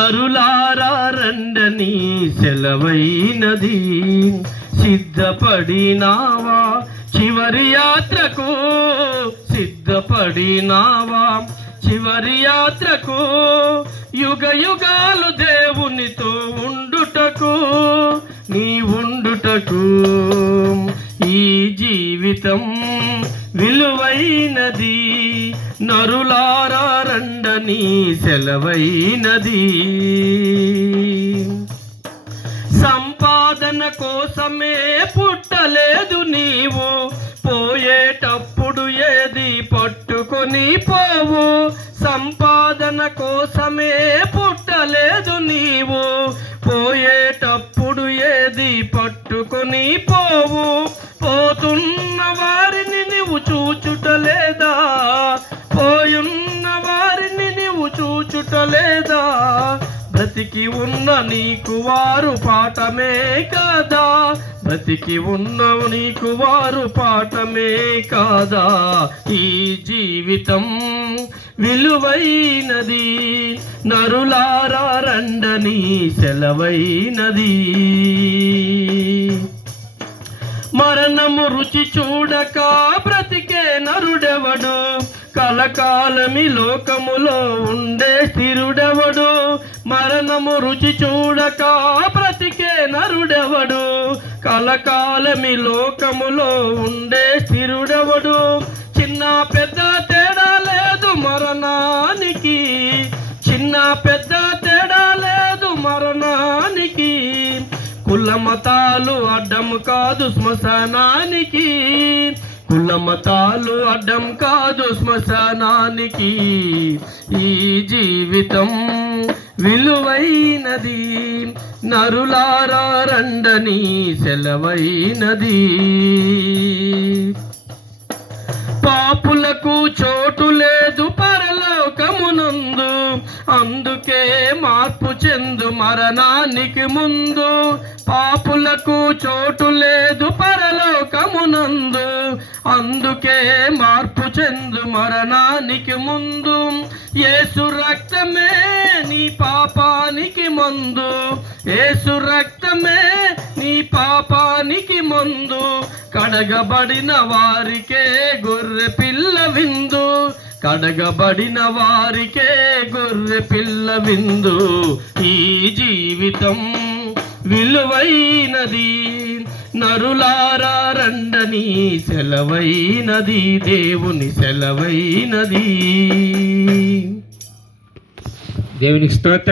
నరులారా రండని సెలవైనది, సిద్ధపడినావా చివరి యాత్రకు, సిద్ధపడినావా చివరి యాత్రకు, యుగ యుగాలు దేవునితో ఉండుటకు, నీ ఉండుటకు. ఈ జీవితం విలువైనది, నరులారా రండని సెలవైనది. సంపాదన కోసమే పుట్టలేదు నీవు, పోయేటప్పుడు ఏది పట్టుకొని పోవు. సంపాదన కోసమే పుట్టలేదు నీవు, పోయేటప్పుడు ఏది పట్టుకొని పోవు. పోతున్న వారిని నీవు చూచుటలేదా, పోయున్న వారిని నీవు చూచుటలేదా. బ్రతికి ఉన్న నీకు వారు పాఠమే కాదా, బ్రతికి ఉన్న నీకు వారు పాఠమే కాదా. ఈ జీవితం విలువైనది, నరులారా రండని సెలవైనది. మరణము రుచి చూడక బ్రతికే నరుడెవడు, కలకాలమి లోకములో ఉండే స్థిరుడెవడు. మరణము రుచి చూడక బ్రతికే నరుడెవడు, కలకాలమి లోకములో ఉండే స్థిరుడెవడు. చిన్న పెద్ద తేడా లేదు మరణానికి, చిన్న పెద్ద తేడా లేదు మరణానికి. కుల మతాలు అడ్డం కాదు శ్మశానానికి, కుల మతాలు అడ్డం కాదు శ్మశానానికి. ఈ జీవితం విలువైనది, నరులారా రండని సెలవైనది. పాపులకు చోటు లేదు పరలోకమునందు, అందుకే మార్పు చెందు మరణానికి ముందు. పాపులకు చోటు లేదు పరలోకమునందు, అందుకే మార్పు చెందు మరణానికి ముందు. యేసు రక్తమే నీ పాపానికి మందు, యేసు రక్తమే నీ పాపానికి మందు. కడగబడిన వారికే గొర్రె పిల్ల విందు, కడగబడిన వారికే గొర్రె పిల్ల విందు. ఈ జీవితం విలువైనది, నరులారా రండని సెలవైనది, దేవుని సెలవైనది. దేవునికి స్తోత్రం.